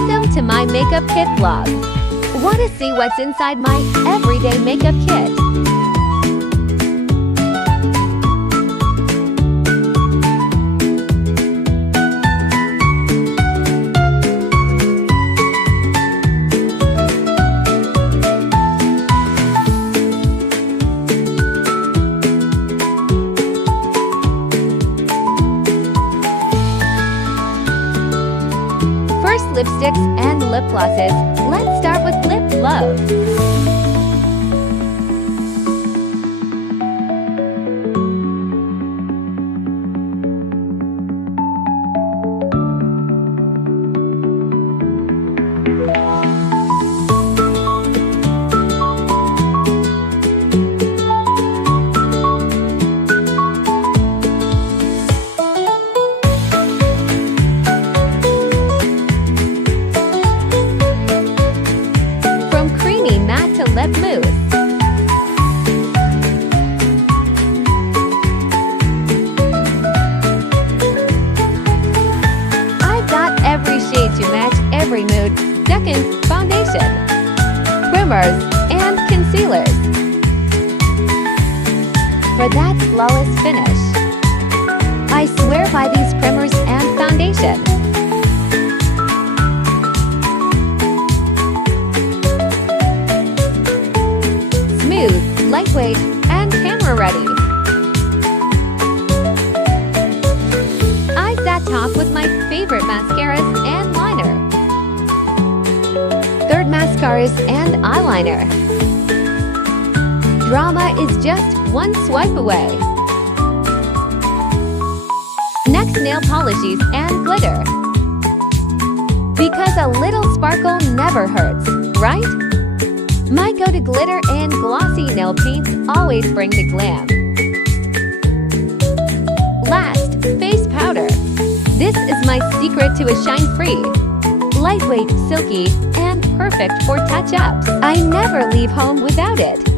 Welcome to my makeup kit vlog. Want to see what's inside my everyday makeup kit? First, lipsticks and lip glosses. Let's start with Lip Love. Lip mousse. I've got every shade to match every mood. Second, foundation, primers, and concealers. For that flawless finish, I swear by these primers and foundation. Lightweight, and camera ready. I sat top with my favorite mascaras and liner. Third, mascaras and eyeliner. Drama is just one swipe away. Next, nail polishes and glitter. Because a little sparkle never hurts, right? My go-to glitter and glossy nail paints always bring the glam. Last, face powder. This is my secret to a shine-free, lightweight, silky, and perfect for touch-ups. I never leave home without it.